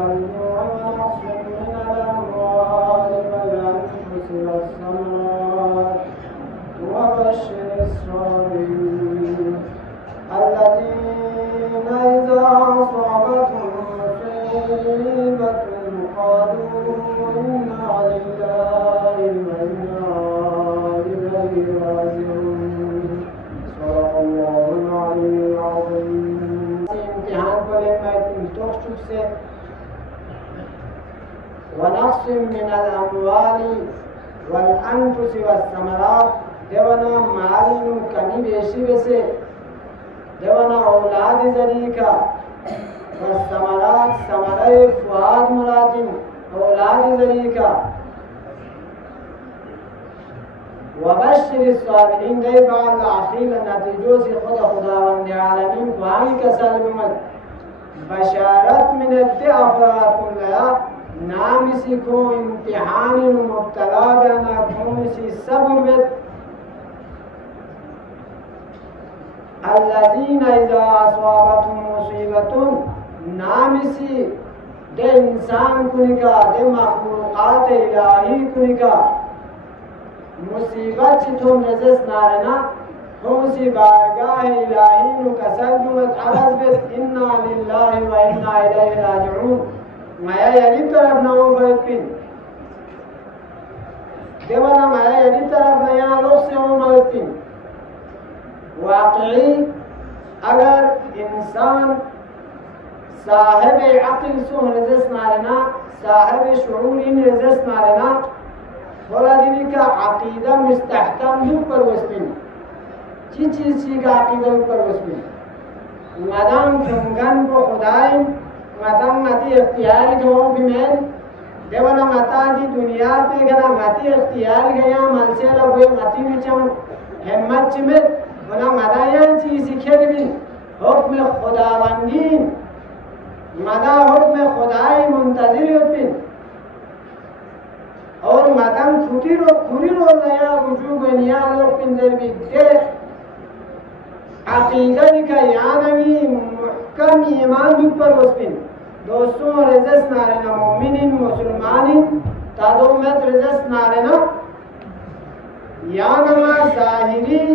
والجوع ونقص من الأموال والأنفس والثمرات وبشر الصابرين الذين إذا أصابتهم مصيبة قالوا إنا لله وإنا إليه راجعون. صدق الله العلي العظيم. امتحان کنیم مفتوح شد ونقص من الأموال والأنفس والثمرات دیوانا مالین کمی بیشی بسه دیوانا اولاد ذریعہ والثمرات ثمرہ فؤاد مرادین اولاد ذریعہ وبشر الصابرین دی بعد اخیر نتیجوں سے خداوند عالمین کو آئی کا سلمت بشارت من افراد لیا نامسی کو امتحان مبتلا بنا کونسی صبر بد الذين إذا أصابتهم مصيبة نامسی دے انسان کنکا دے مخلوقات الہی کنکا مصیبت چی تم نزس نارنا ہمسی بارگاہ الہی نو کسل دمت عرض بید انا للہ و انا الیہ راجعون مایا یعنی طرف نو بھرپن دیوانا مایا یعنی طرف نیاں لوگ سے ہوں بھرپن واقعی اگر انسان صاحب عقل سو نزس نارنا صاحب شعور نزس نارنا بولا دیوی کا عقیدہ مستحکم دو پر وسپن چی چیز چی کا عقیدہ پر وسپن مدام کنگن کو خدائیں مدام متی اختیاری کو بمین دیوانا متا دی دنیا پہ گنا متی اختیاری گیا ملسیلا ہوئے متی بچم حمد چمت ونا مدایان چیزی کردین حکم خداوندین مدا حکم خدای منتظر ہوتین اور مدام چھوٹی رو نیا وجوب نیا لوگ پنزر بھی دے عقیدہ کا یعنی محکم ایمان دو پر وسپین دوستوں رزس نارنا مومنین مسلمانین تادو مت رزس نارنا یعنی ظاہری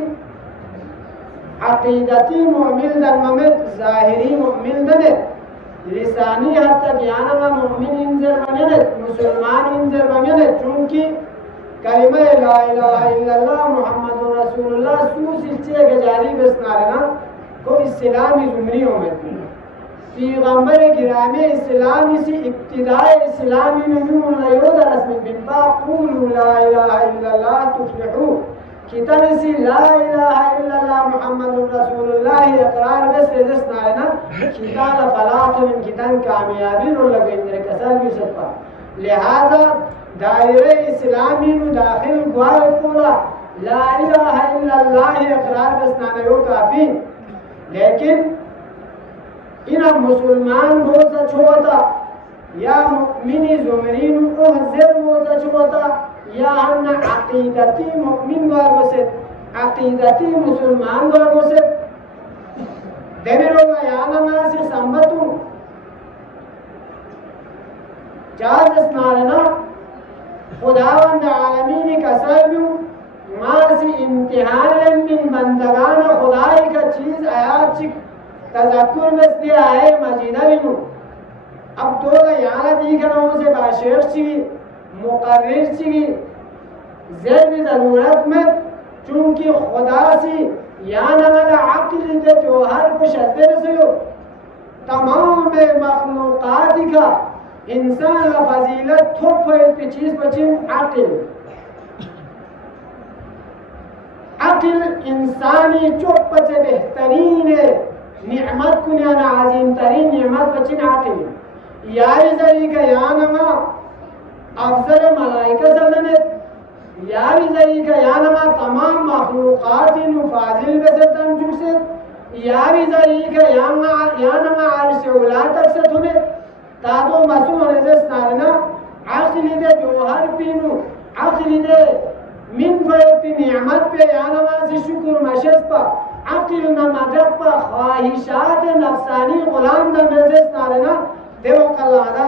عقیدتی مؤمن در ممت ظاہری مؤمن دنت لسانی حد تک یعنی مؤمن انزر بنیت مسلمان انزر بنیت چونکہ کلمہ لا الہ الا اللہ محمد رسول اللہ سوس اچھے گجاری بسنارنا کو اسلامی زمری ہومت پیغمبر گرامی اسلامی سے ابتداء اسلامی میں نمون لیود رسم بنبا قولوا لا الہ الا اللہ تفلحو کتاب سی لا الہ الا اللہ محمد رسول اللہ اقرار بس رجس نارنا کتاب فلاح من کتاب کامیابی رو لگے اندر کسر بھی سپا لہذا دائرہ اسلامی نو داخل گوائے پولا لا الہ الا اللہ اقرار بس نانیو کافی لیکن اینا مسلمان بوزا چھوتا یا مؤمنی زمرین احضر بوزا چھوتا یا ہم عقیدتی مؤمن گوار بسید عقیدتی مسلمان گوار بسید دیمی روگا یانا ماسی سنبتو جاز اسنارنا خداوند عالمین کسائیو ماسی امتحان من بندگان خدای کا چیز آیات چک تذکر بس دیا ہے مجیدہ بینو اب دوگا یانا دیکھناوں سے باشر چیگی مقرر چیگی زیر ضرورت میں چونکہ خدا سی یا نمال عقل دے جوہر کو شدر سیو تمام مخلوقات کا انسان فضیلت تھوپ پہ چیز بچین عقل عقل انسانی چوپ سے بہترین نعمت کنیانا عظیم ترین نعمت بچین عقل یاری ذریعہ کا یا نما افضل ملائکہ سلنت یاری ذریعہ یا نما تمام مخلوقات فاضل بسرطن جوست یاری ذریعہ یا نما عرش اولاد اکست ہونے تادو مسوح رزس نارنا عقل دے جوہر پینو عقل دے من فیوتی نعمت پہ یا نما سے شکر مشست پا عقل نمدد پا خواہشات نفسانی غلام نم رزس نارنا دیو قلعہ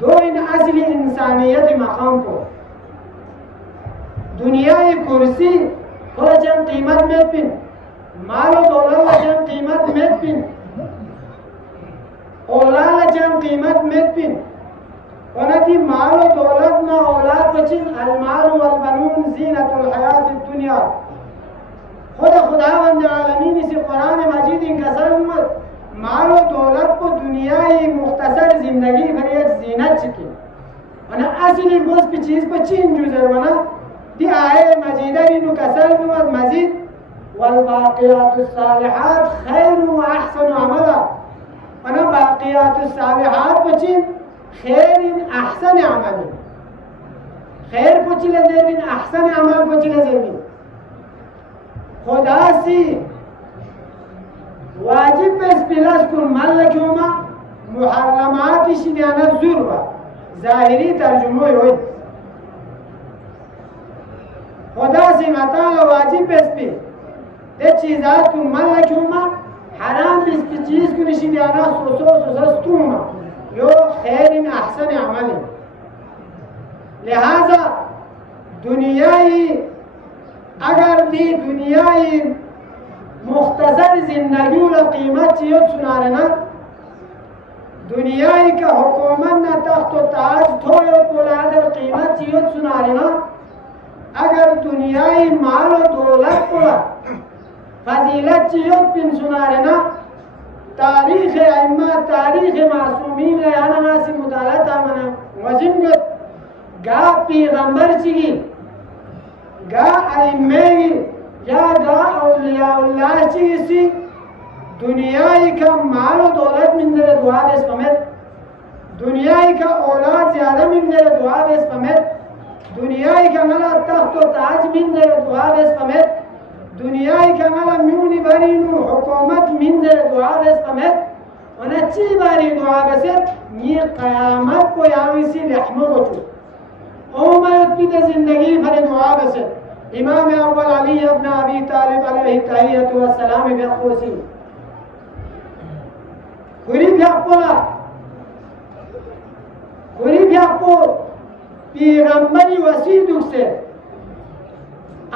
دو این اصل انسانیت مقام کو دنیای کرسی خود چند قیمت میپین مال و دولت چند قیمت میپین اولاد چند قیمت میپین ونتی مال و دولت ما اولاد بچین المال والبنون زینت الحیات الدنیا خداوند عالمین اسی قرآن مجید این کسر اومد مال و دولت کو دنیای مختصر زندگی پر یک زینت چکی ونا اصلی بس پی چیز پا چین جوزر ونا دی آیه مجیده اینو کسر اومد مزید والباقیات الصالحات خیر و احسن عملا ونا باقیات الصالحات بچین خیر احسن عمل خیر پچی لزرین احسن عمل پچی لزرین خدا سی واجب بس بلاس کن ملک اوما محرماتی شدیانت زور با ظاهری ترجمه ہوئی خدا سی مطال واجب بس بی ده چیزات کن ملک اوما حرام بس بی چیز کن شدیانت سوسستوما یو خیر احسن عمل لہذا دنیای اگر دی دنیای مختصر زندگی و قیمت چیت سنارنا دنیای که حکومت نا تخت و تاج تویت بلادر قیمت چیت سنارنا اگر دنیای مال و دولت بلا فضیلت چیت بین سنارنا تاریخ ائمه تاریخ معصومین لیانا ماسی مطالعات آمنا وزن گد گا پیغمبر چیگی گا ائمه یا گا اولیاء اللہ چیسی دنیای کا مال و دولت من در دعا بیس پمت دنیای کا اولاد زیادہ من در دعا بیس پمت دنیای کا ملا تخت و تاج من در دعا بیس پمت دنیای کا ملا میونی برین و حکومت من در دعا بیس پمت ونچی باری دعا بیست نی قیامت کو یاویسی لحمه بچو اومد بیت زندگی پر دعا بیست امام اول علی ابن ابی طالب علیہ تحیت و السلام بیخوسی قریب یقبولا قریب یقبول پیغمبری وسیدک سے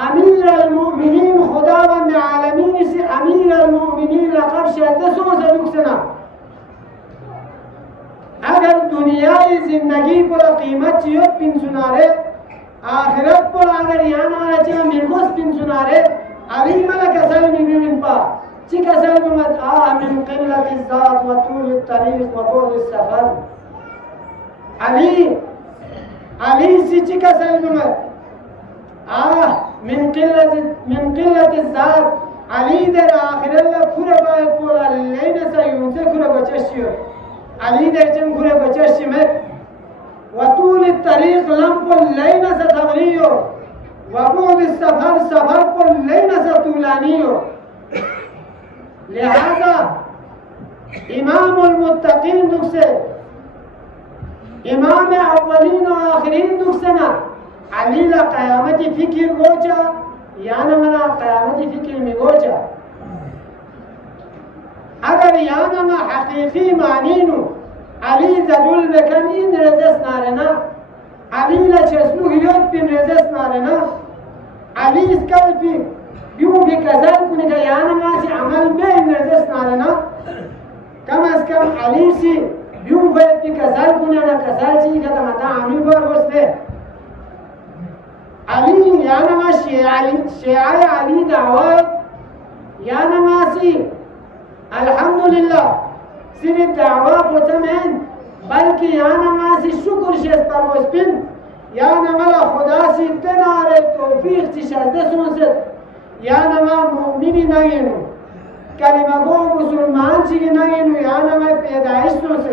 امیر المؤمنین خداوند عالمین سے امیر المؤمنین لقب شهده سو صدوک سنا اگر دنیای زندگی پر قیمت چیت بین سناره آخرت پر اگر یانا والا چیزا ملگوس بین سناره علی ملا کسل میبین پا چی کسل بمد من قلت الذات و طول الطریق و بعد السفر علی سی چی کسل بمد من قلت الذات علی در آخر اللہ کھوڑا باید پولا لین سا یونسے کھوڑا بچشیو علی در چم کھوڑا بچشی مد وطول الطريق لم قل لين ستغنيه وبعد السفر سفر قل لين ستولانيه لهذا امام المتقين دكسه امام اولين وآخرين دكسنا علي لا قيامت فكر گوچا یانا منا قیامت فکر می گوچا اگر یانا ما حقیقی معنینو علی زدول بکن این رزس نارنا علی لچسلو هیوت بین رزس نارنا علی اسکال پی بیو بی کسل کنی که یانا ماسی عمل بے این رزس نارنا کم از کم علی سی بیو باید بی کسل کنی انا کسل چی که تمتا عمل بار بسته علی یانا ما شیعه علی دعوات یانا ماسی الحمدللہ صرف دعوة بتمن بلکہ یانا ماسی شکر شیست پر وسپن یانا ملا خدا سی تنار توفیق چی شازده سونست یانا ما مؤمنی نگینو کلمه گو مسلمان چی نگینو یانا ما پیدایش سونست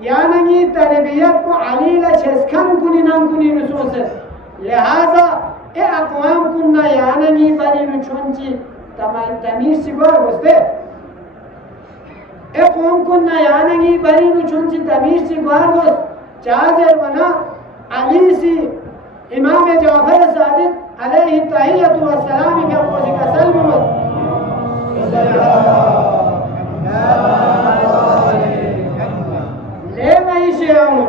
یانا گی تربیت کو علیل چسکن کنی نم کنی نسونست لہذا اے اقوام کننا یانا گی بنینو چونچی تمیز چی بار بسته اقوم كنا يانغي برينو چونچي تمير سي غارغوس چازر ونا علي سي امام جعفر صادق عليه التحية والسلام في أقوزي كسلم لما يشيعون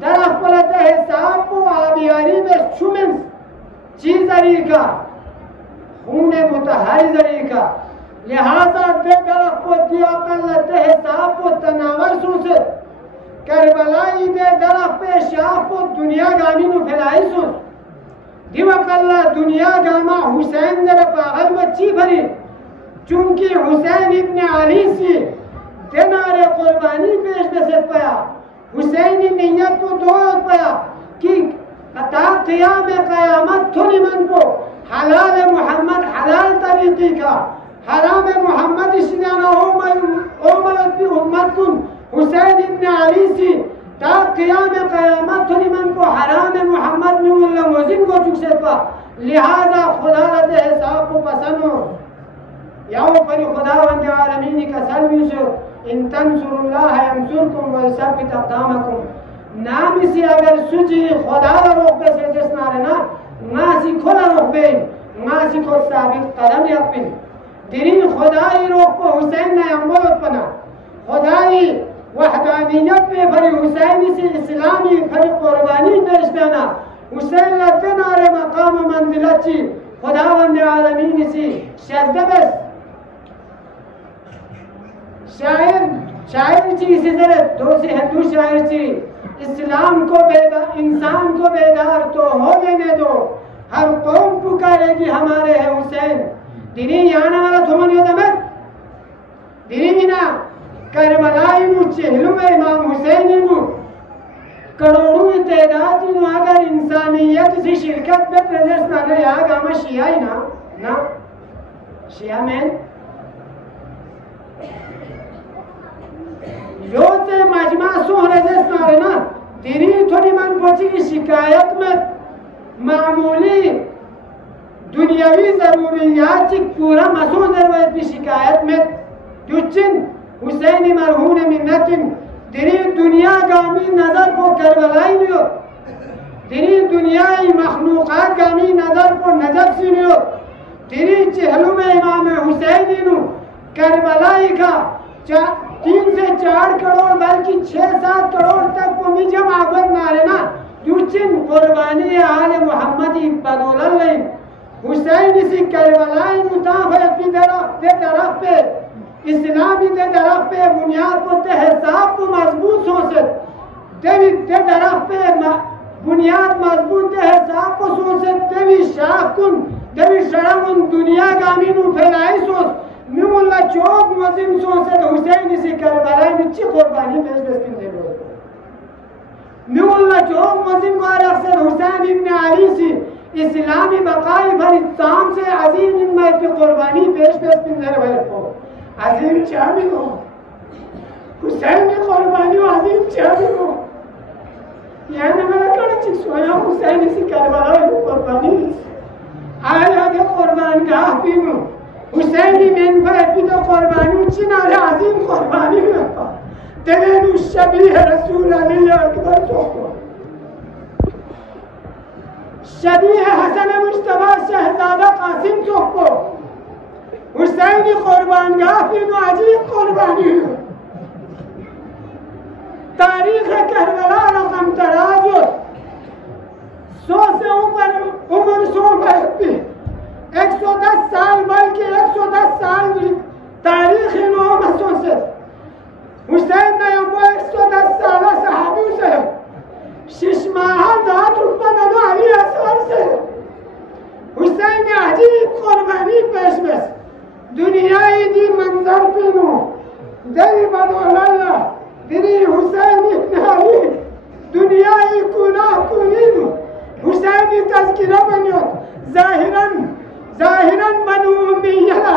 درخ پلت حساب کو آبیاری میں شمن چیز ذریعہ خون متحری ذریعہ لہذا دے درخ پوتی اپلت حساب کو تناور سوسے کربلائی دے درخ پہ شاہ کو دنیا گانی نو پھیلائی سوس دیو اللہ دنیا گاما حسین ذرا پاغل بچی بھری چونکہ حسین ابن علی سی دینار قربانی پیش نسد پیا حسینی نیت کو دوت پیا کہ تا قیام قیامت تھوڑی من کو حلال محمد حلال طریقی کا حرام محمد اشیانا اومد بھی امت کن حسین ابن علی سی تا قیام قیامت تھوڑی من کو حرام محمد نم اللہ موزن کو چکسد پا لہذا خدا رد حساب کو پسند ہو یاو پری خدا وند عالمینی کا سلمی سے ان تنصر اللہ ینصرکم ویثبت اقدامکم نامی سی اگر سجی خدا روح پہ سے جس نارنا ناسی کھلا روح پہ ناسی خود ثابت قدم یقین دینی خدای روح پہ حسین نے امبولت پنا خدای وحدانیت پہ بھری حسینی سی اسلامی بھری قربانی پیش دینا حسین لدن آرے مقام و منزلت چی خدا وند عالمینی سی شہزدہ بس شاعر چی اسی طرح دوسری ہندو شاعر چی اسلام کو بیدار انسان کو بیدار تو ہو لینے دو ہر قوم پکارے گی ہمارے ہے حسین دینی یانا والا تھومن یو دمت دینی نا کربلائی نو چہلو امام حسین نو کروڑوں تعداد نو اگر انسانیت سی شرکت میں پریزنس نہ لے آگا ہم شیعہ ہی نا شیعہ میں یوت مجمع سوہ رزس نارنا دینی تھوڑی من پوچھی کی شکایت میں معمولی دنیاوی ضروریات چک پورا مسو ضرورت بھی شکایت میں دوچن حسین مرہون منتن دینی دنیا گامی نظر کو کربلائی نیو دینی دنیای مخلوقات گامی نظر کو نجف سی نیو دینی چہلو میں امام حسینی نو کربلائی کا 3 سے 4 کروڑ بلکہ 6-7 کروڑ تک کو میجم آباد نارنا دوچن قربانی آل محمدی بدولن لیں حسین اسی کربلائی مطاف ہے اپنی درخت پہ اسلامی دے درخت پہ بنیاد کو حساب کو مضبوط ہو سکت دے درخت پہ بنیاد مضبوط دے حساب کو سو سکت دے شاہ کن دے شرمن دنیا گامی نو پھیلائی سوس میو اللہ چوک موزیم سوسد حسین اسی کربلائی میں چی قربانی پیش بسکن دے لو میو اللہ چوک موزیم کو رخصد حسین ابن علی سی اسلامی بقائی بھری تام سے عظیم ان میں پی قربانی پیش بسکن دے لو عظیم چاہمی ہو حسین کی قربانی و عظیم چاہمی ہو یعنی میرا کڑا چک سویا حسین اسی کربلائی میں قربانی آیا دے قربان گاہ پینو حسینی من پر پیدا قربانی چنال عظیم قربانی رکھا تلینو شبیہ رسول علی اکبر چوکو شبیہ حسن مجتبہ شہزادہ قاسم چوکو حسینی قربان گاہ پیدا عجیب قربانی تاریخ کربلا رقم تراجو 100 سے اوپر عمر 100 پر 110 سال بلکہ 110 سال تاریخ نو محسوس حسین نے وہ 110 سال صحابی سے 6 ماہ ذات رکبہ نو علی اثر سے حسین نے عجیب قربانی پیش بس دنیای دی منظر پینو دلی بدول اللہ دنی حسین ابن علی دنیای کنا کنینو حسینی تذکرہ بنیوت ظاہراً بنو امیہ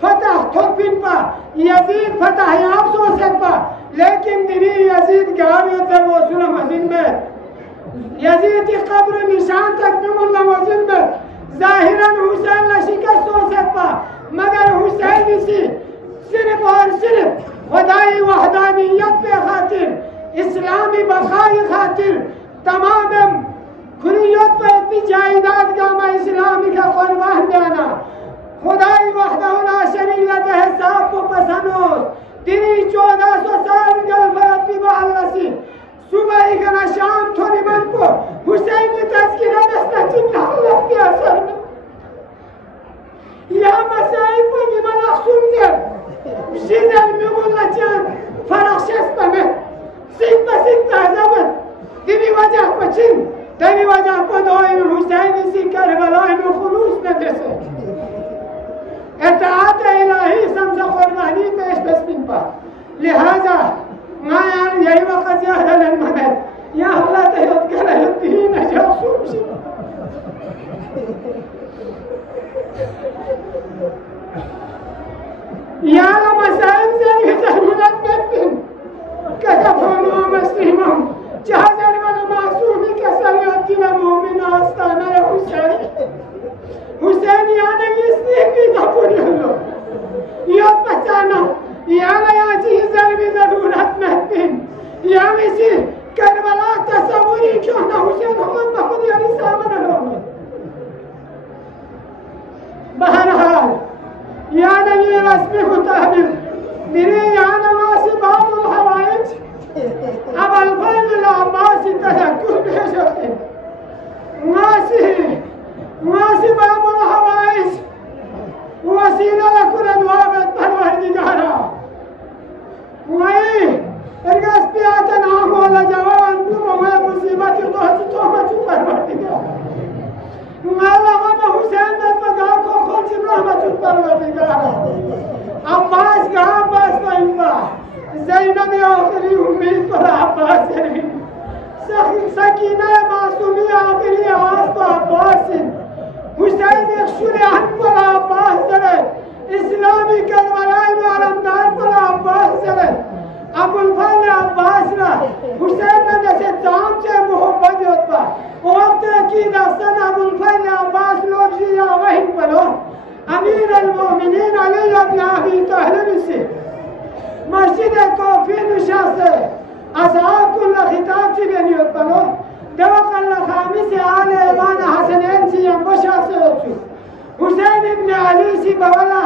فتح تھوپن پا یزید فتح یاب سو سک پا لیکن دنی یزید گاریت در وصول مزین میں یزید کی قبر نشان تک بیم اللہ مزین میں ظاہراً حسین لشکست سو سک پا مگر حسین اسی صرف اور صرف خدای وحدانیت پہ خاطر اسلامی بقائی خاطر تمام کلیت پہ اپنی جائیداد کا میں اسلامی کا قربان دینا خدای وحدہ لا شریک لہ حساب کو پسند ہو تیری 1400 سال گل پہ اپنی محلہ سی صبحی که شام توری من کو حسین تذکیره بستن نخلق بیاسر من یا مسایی کنی من اخصوم زر شیدن میگولا جان فرخشست بمه سیک بسیک تازه من دیمی وجه بچین دیمی وجه بد آین حسین سی کربلای خلوص ندرسه اطاعت الهی سمس قربانی پیش بسمین پا لہذا ما يعني يا وقت يا أهل الممت يا الله تهدك لا يدين جاسوم شيء يا لما سأنزل يزهرون المدن كتفون ومسلمهم جهزا من معصومي كسر يدين مؤمن آستانا يا حسين حسين يعني يسنيني تقول له يد بسانا يا لياتي زربي ضرورت مهدن يا مسيح کربلا تصوری که حسین خود به خود یعنی سامن الامه به هر حال یعنی یه رسمی متحبیب میری یعنی ماسی باب الحوائج اول فیل العباسی تذکر بشکل ماسی باب الحوائج وسیله لکن دوابت پروردگارا وی ارگاز پیاتا نام والا جوان بوم و مصیبتی تومتی پروردگار مالا غم حسین نتفقا کو خلچ رحمت پروردگار عباس کا عباس کا انبا زینب آخری امید پر عباس سکینہ معصومی آخری آس تو عباس حسین ایک شریعت پر عباس زرے اسلامی کربلائی معلمدار پر عباس زرے ابوالفضل عباس را حسین نے جیسے دام سے محبت ہوتا وقت کی دستن ابوالفضل عباس لوگ جیا وحی پڑھو امیر المؤمنین علی ابن ابی طالب سے مسجد کوفی نشسته اصحاب کل خطاب چی بینیود پڑھو دوق الخامس آل ایمان حسنین سی انبشاسته حسین ابن علی سی بولا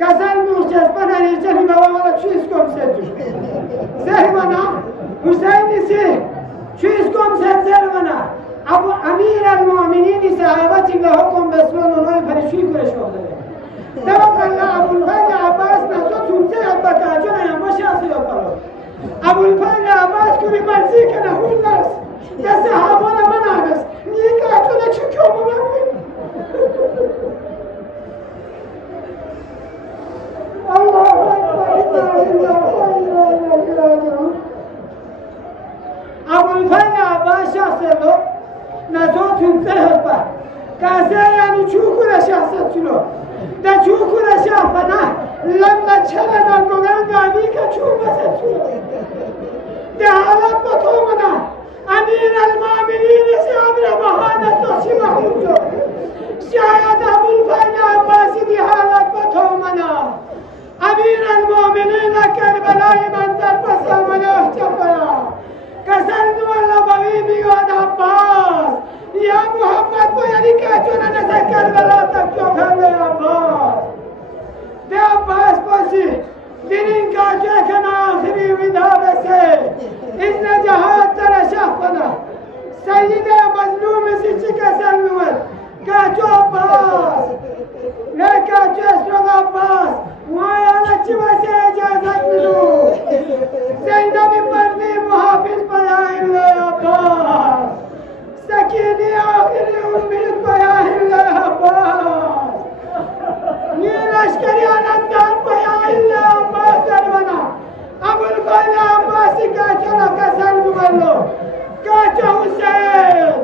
کسل میوچسپن علیچنی بولا چیز کم سجو زهرمنا حسین سی چیز کم سج زهرمنا ابو امیر المؤمنین صحابتی به حکم بسلون اونای فرشوی کرش کرده دوق الله ابوالفضل عباس نزد چونچه بکاجون انبشاسته پڑھو ابوالفضل عباس کلی مرزی که نهون نست دست صحابان من آنست نیک اجونه چون کمو بگوید الله ابوالفضل عباس شخص لو نزد چونچه هرپا کسی یعنی چوکو شخصت چلو ده چوکو شخص نه لما چله نگوگن گانی که چوب بسد چلو ده حالت با تو منا امیر المؤمنین سی عبر بحانت داشتی محمود جو شاید ابوالفضل عباسی دی حالت با تو منا امیر المؤمنین کربلای منظر پس آمده احتفایا کسر دولا بوی بیاد عباس یا محمد باید که چونه نسه کربلا تک جو کرده عباس ده عباس باسی دینین کاجه کن آخری ودا بسه این جهاد تر شخصنا سید مظلوم سی چی کسر نوید کاجو عباس نه کاجو اسرق عباس مایانا چی واسه اجازت منو زینبی مردی محافظ بیاین لی عباس سکینی آخری امید بیاین لی عباس یہ لشکری آنندار بیاین لی عباس درمنا ابوالفضل عباسی کاچو نکسر نولو کاچو حسین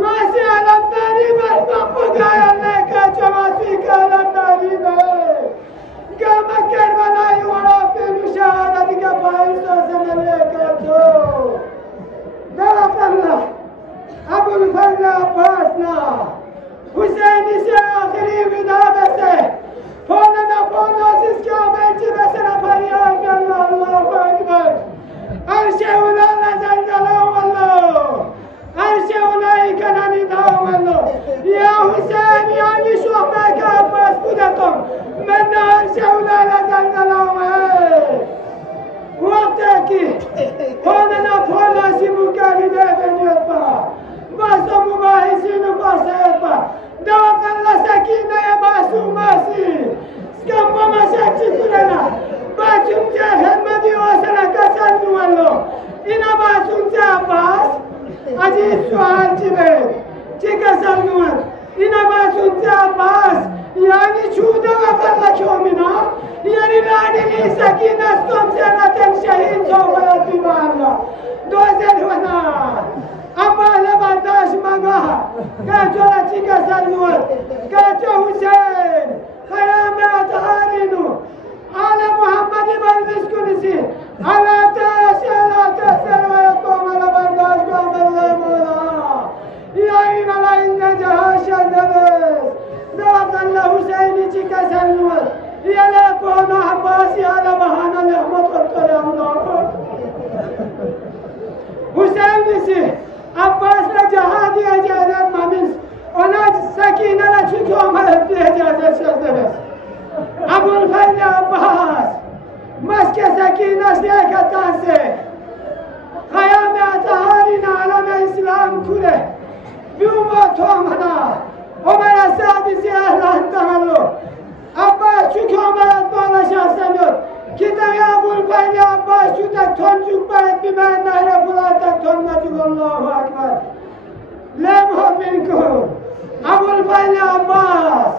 ماسی علمداری برمم بگایا لی کاچو ماسی که علمداری بے کاما کربلای ورا پی مشاهدتی که پاییز آسم لی کاچو درف اللہ ابوالفضل عباس نا حسینی سے آخری ودا بسے فونا سیز که آمنچی بسے نپریان کرنا اللہ اکبر عرش اولا نزلزلا والله عرش اولایی که نمیدام والله یا حسین یعنی شما که عباس بودتم من عرش اولا نزلزلا وقتی که فونا و مباحثین و باسایبا دوق الله سکینه معصوماسی سکم با مشکچی کننا باشون چه خدمتی واسنا کسل نوالو اینا باشون چه عباس عجیب سوال چی بید چی کسل نوال اینا باشون چه عباس یعنی چوده وقت الله کامنا یعنی لعنی سکینه سکم سنتن شهید صحبت بیما الله دوزن ونا اما لبرداش مگاه کچو لچی کسل نوال کچو حسین خیام اتحارینو آل محمدی بردش کنیسی اللہ تحسن و یقوم لبرداش کن اللہ مولا یا این الائن جهاش شدبس دوق اللہ حسینی چی کسل نوال یا لکونا حباسی آل بحانا لحمت قرطر اللہ حسین نیسی عباس لجهادی اجازت ممیز اونا سکینه لچی آمد بی اجازت شده بس ابو الفیل عباس مسک سکینه شیکتان سے خیام اتحارین عالم اسلام کره بیوما تومنا عمر سادسی اهلان تملو عباس چوک آمد بالا شخصمیت کتاب ابو الفیل عباس چو تک تون چوک باید بیمن نهر فلا تک تون نچوک الله اکبر لمها منکم ابو الفیل عباس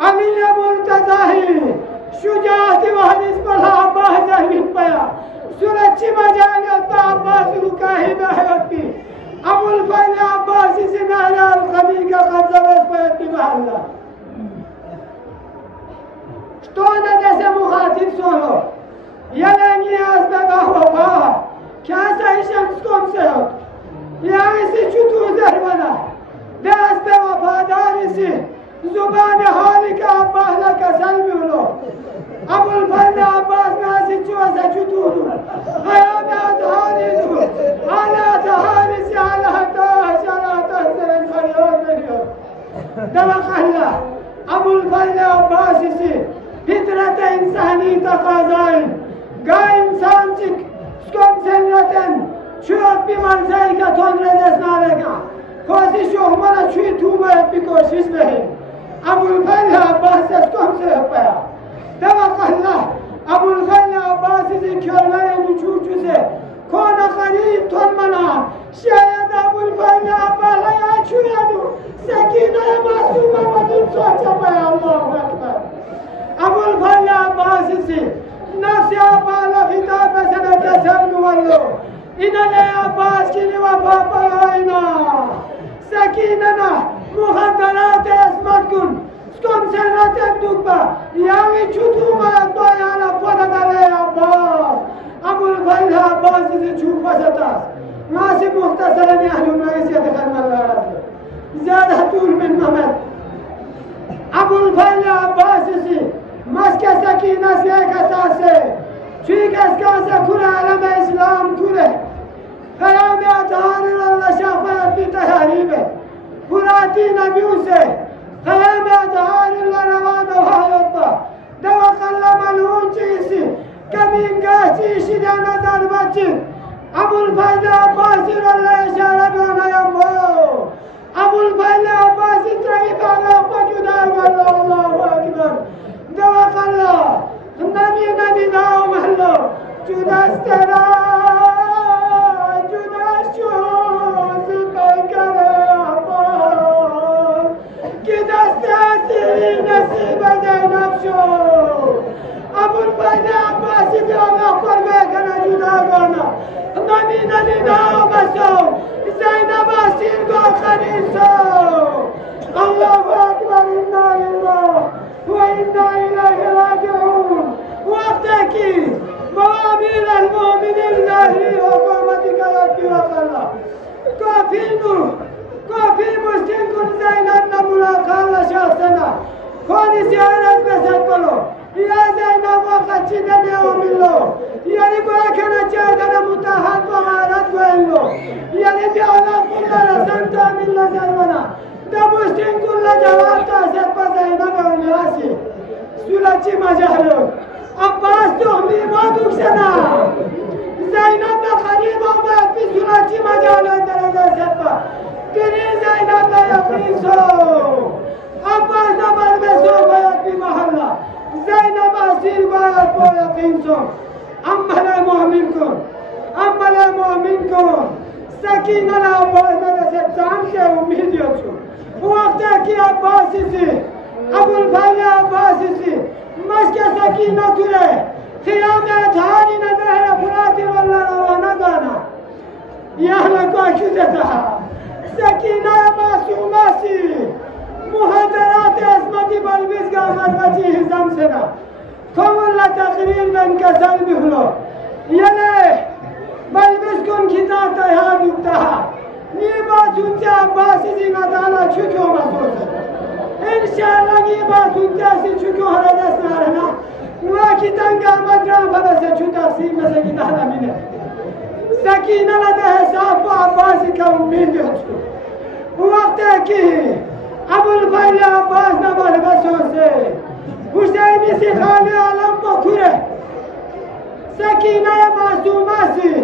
امیر مرتضی شجاعت و حدیث پر عباس زمین پیا صورت چی مجالیت با عباس رکاہی بحیت بی ابو الفیل عباسی سے نهر القمی کا قبضہ بس باید بی محلہ تو ندیسه مخاطب سولو یلنگی از بگاه و باه کسا ایشم سکم سهد یعنی چطور زرمانه دست به وفاداریسی زبان حالی که عباس لکسل میولو ابو الفضل عباس ناسی چوزه چطورو خیام اتحاریدو حالا اتحاریسی حالا تحسرن فریاد بنیو دوق الله ابو الفضل عباسیسی فطرت انسانی تقاضاین گاه انسان چک سکم سنتن چوت بی منزهی که تون رزس نارگا کسی شهمانا چوی تو باید بی کوشش بهیم ابو الفیل عباس سکم سه پیا دوق الله ابو الفیل عباسی زی کرمه نچوچو سے کون قریب تون منا شاید ابو الفیل عباس یا چویدو سکینه معصومه و دل سوچه پیا الله اکبر ابو الفیل عباسی سی نفس عباس فتا پسنه کسر نولو اینا لی عباس کلی وفا پاینا سکینه نه مخدرات اسمت کن سکم سنت دوبا یعنی چطور باید بایانا پدد لی عباس ابو الفیل عباسی سی چوب پست است ماسی مختصرا اهلون رئیسیت خدم الله رسول زیاده طول من محمد ابو الفیل عباسی سی مسک سکینه سیکتا سے چوی کس کاسه کره علم اسلام کره خیام اتحاری اللہ شفایت بی تحریبه براتی نبیو سے خیام اتحاری اللہ روان و حیات با دوق اللہ ملعون چیسی کمین گاه چیشی در نظر بچین ابو الفیل عباسی اللہ اشاره بیانه یمو ابو الفیل عباسی ترگیب اللہ پجودار والله الله اکبر دوق الله نمی داو محلو جدست را جدست شو زبان کرے عباس کی دست اسیری نصیب زینب شو ابو الفیل عباسی بی اللہ پر بیکنه جدا گانا نمی داو بسو زینب اسیر گو خلیصو الله اکبر انا لله و انا الیه راجعون وقتی موامیر المؤمنین ظاهری حکومتی کلات بیوق الله کافی مسلم کن زینب نملاقا الله شخصنا خونی سیارت بسد بلو یا زینب وقت چی نمیام اللو یعنی گوه کنه چهدن متحد و غارت گوهلو یعنی بیالات کن رسن تامین لزرمنا دا مسلم کن لجواب تاسد با زینب اونیاسی سولت چی مجهلو عباس تهمی ما دوکسنا زینب به خریب آمد بی سولت چی مجهلو درزه سبا گریزه سکینه را عباس ندسته چند که امیدی شد وقتی که عباسی سی ابوالفضل عباسی سی مشک سکینه توره خیام اتحاری نمهر فراتی والله روانه دانا یهلا کاشدتها سکینه معصومه سی مخدرات اسمتی بلبیز گامر بچی هزم سنا کمون تقریر من کسل بخلو یعنی بلبیز کن که ذات ها دوکتها نیما چونچه عباسی زینا دانا چکو مسوسه انشاءالله نیما چونچه سی چکو هر دست نارنا واکی تنگ آمد رام بسه چون تقسیم بسه کی دانا مینه سکینه لده حساب با عباسی که امید شد وقتی که ابوالفضل عباس نبال بسوسه حسینی سی خالی عالم بکوره سکینه معصومه سی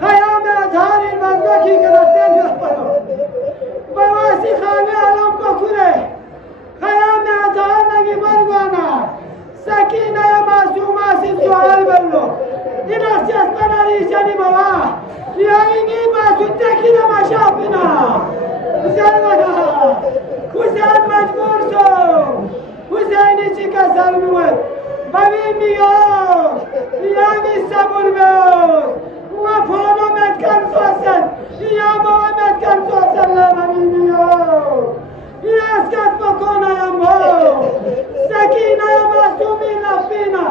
خیام اطهار این مزبکی گرفتن یاد برو بواسی خالی عالم بکوره خیام اطهار نگی مرگانا سکینه معصومه سی سوال بلو این اسی اسمن عریشنی بوا یا اینی معصوم تکیده مشافینا زرمنا حسین مجبور شد حسینی چی کسل میود ببین میاد یعنی صبور بیاد و پانو مدکن سوسن یا بابا مدکن سوسن لبنی میاد یه اسکت بکنه یمو سکینه معصومی لفینا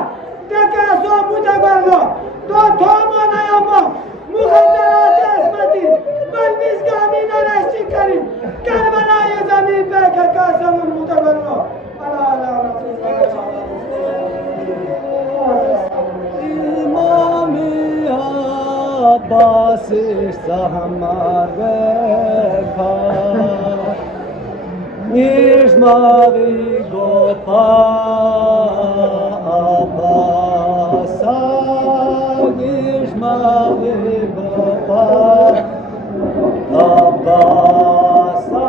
دکه اصلا بوده گردو تو مانه یمو مخدرات اسمتی بلبیز گامی نرشتی کریم کربلای زمین بکر کاسمون بوده گردو امامی عباسی سهمار بکار نیشماری گوپا عباسا نیشماری گوپا عباسا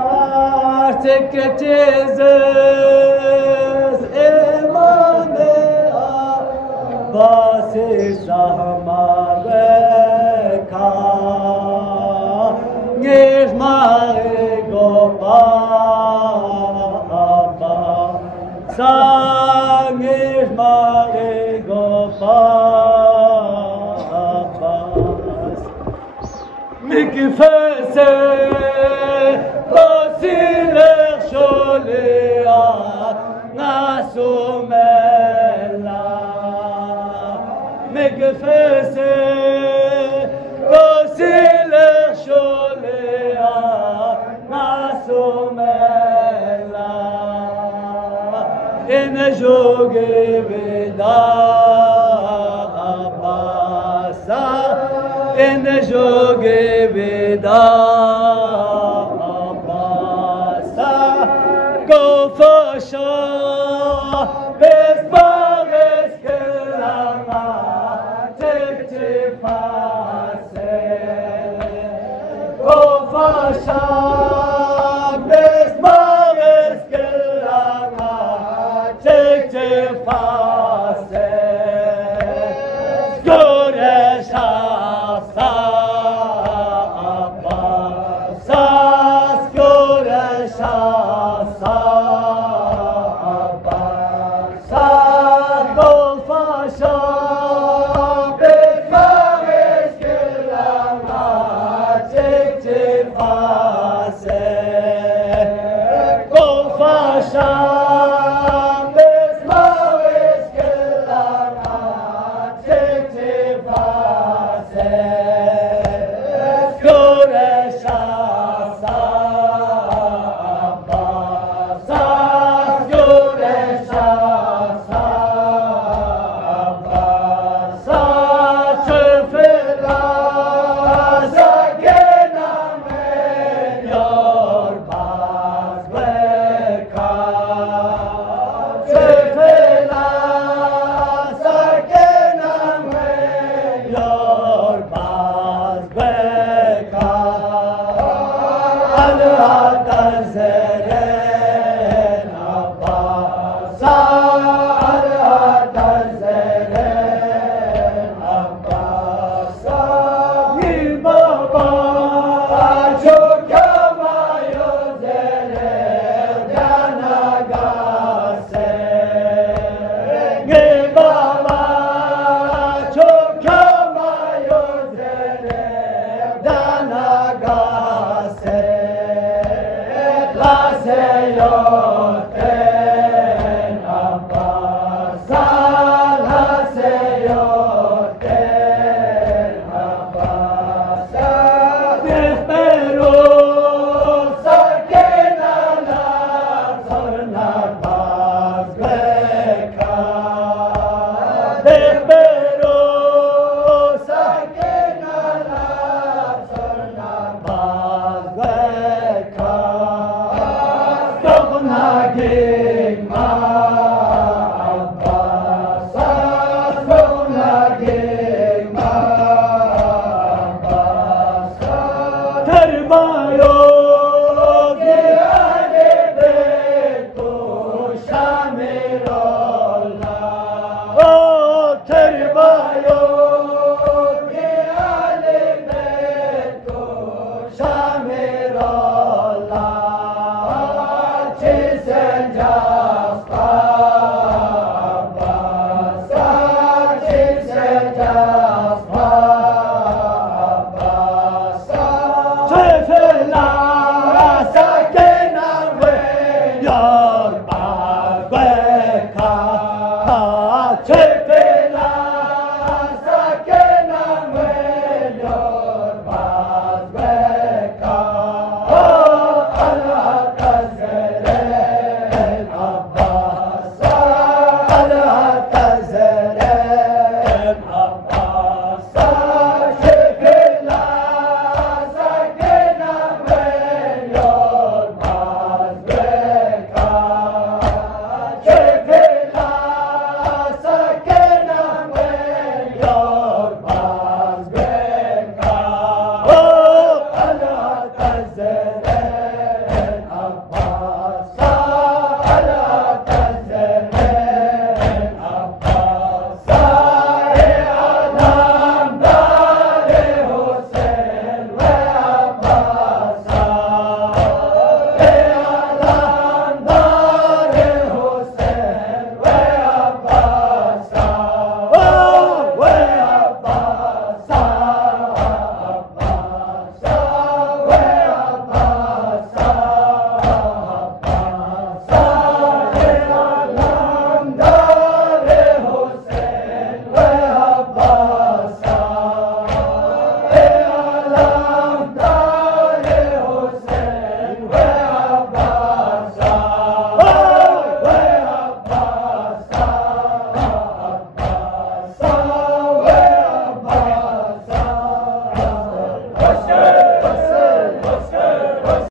تک چیزز امام عباسی سهمار بکار نیشماری گوپا Sangish mare gofas mikfese basiler sholea nasumela mikfese basiler sholea nasumela in joge veda abasa in joge veda abasa go for sure bes bares kelama tek tek go for sure